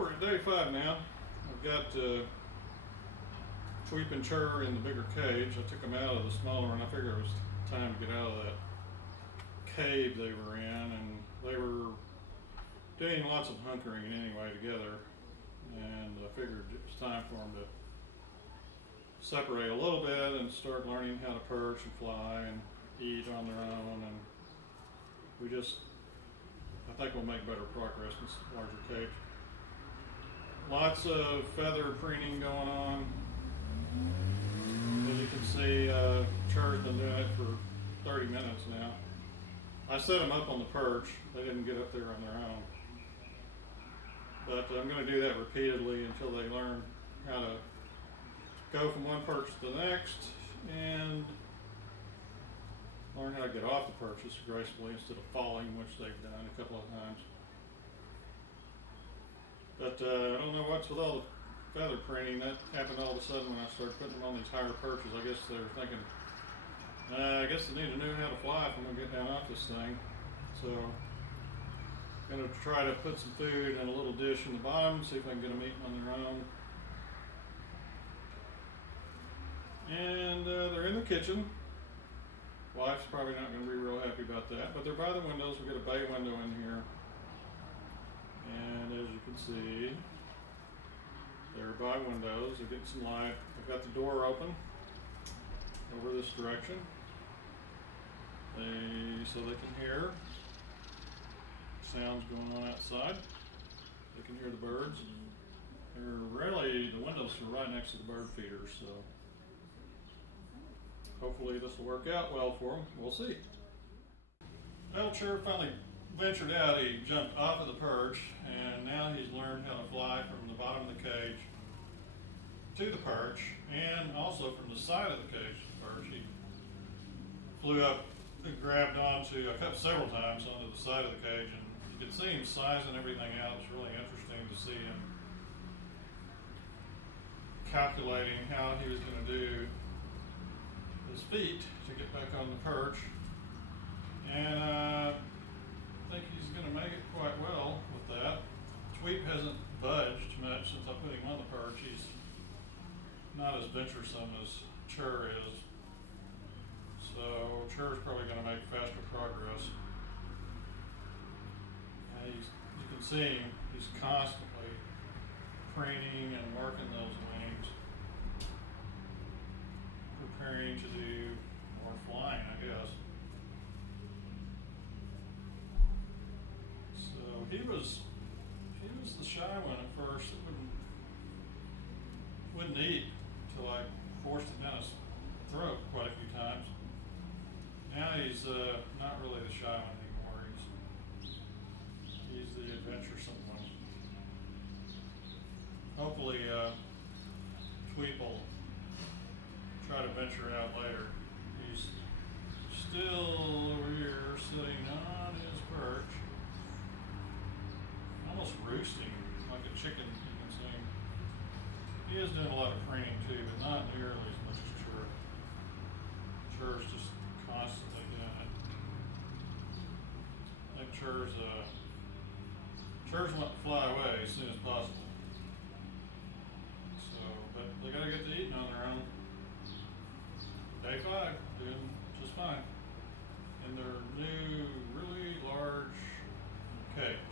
we're at day 5 now. I've got Tweep and Chur in the bigger cage. I took them out of the smaller one. I figured it was time to get out of that cave they were in, and they were doing lots of hunkering anyway together, and I figured it was time for them to separate a little bit and start learning how to perch and fly and eat on their own, and I think we'll make better progress in this larger cage. Lots of feather preening going on. As you can see, Chur's been doing it for 30 minutes now. I set them up on the perch. They didn't get up there on their own. But I'm going to do that repeatedly until they learn how to go from one perch to the next and learn how to get off the perches gracefully instead of falling, which they've done a couple of times. But I don't know what's with all the feather preening. That happened all of a sudden when I started putting them on these higher perches. I guess they were thinking, I guess they need to know how to fly if I'm going to get down off this thing. So I'm going to try to put some food in a little dish in the bottom, see if I can get them eating on their own. And they're in the kitchen. Wife's probably not going to be real happy about that, but they're by the windows. We've got a bay window in here. And as you can see, they're by windows. They're getting some light. I've got the door open over this direction, so they can hear sounds going on outside. They can hear the birds. The windows are right next to the bird feeders, so hopefully this will work out well for them. We'll see. Well, Chur finally ventured out. He jumped off of the perch, and now he's learned how to fly from the bottom of the cage to the perch, and also from the side of the cage to the perch. He flew up and grabbed onto, several times onto the side of the cage, and you can see him sizing everything out. It's really interesting to see him calculating how he was going to do his feet to get back on the perch, and I think he's going to make it quite well with that. Tweep hasn't budged much since I put him on the perch. He's not as venturesome as Chur is, so Chur's probably going to make faster progress. You can see him, he's constantly preening and working those wings, preparing to do more flying, I guess. So he was the shy one at first. It wouldn't eat till I forced him down his throat quite a few times. Now he's not really the shy one anymore. He's the adventuresome one. Hopefully Tweep will try to venture out later. He's still over here sitting on his perch, almost roosting like a chicken, you can see. He is doing a lot of preening too, but not nearly as much as Chur. Chur's just constantly doing it. I think Chur's wanting to fly away as soon as possible. So, but they gotta get to eating on their own. Day 5, doing just fine in their new, really large cage.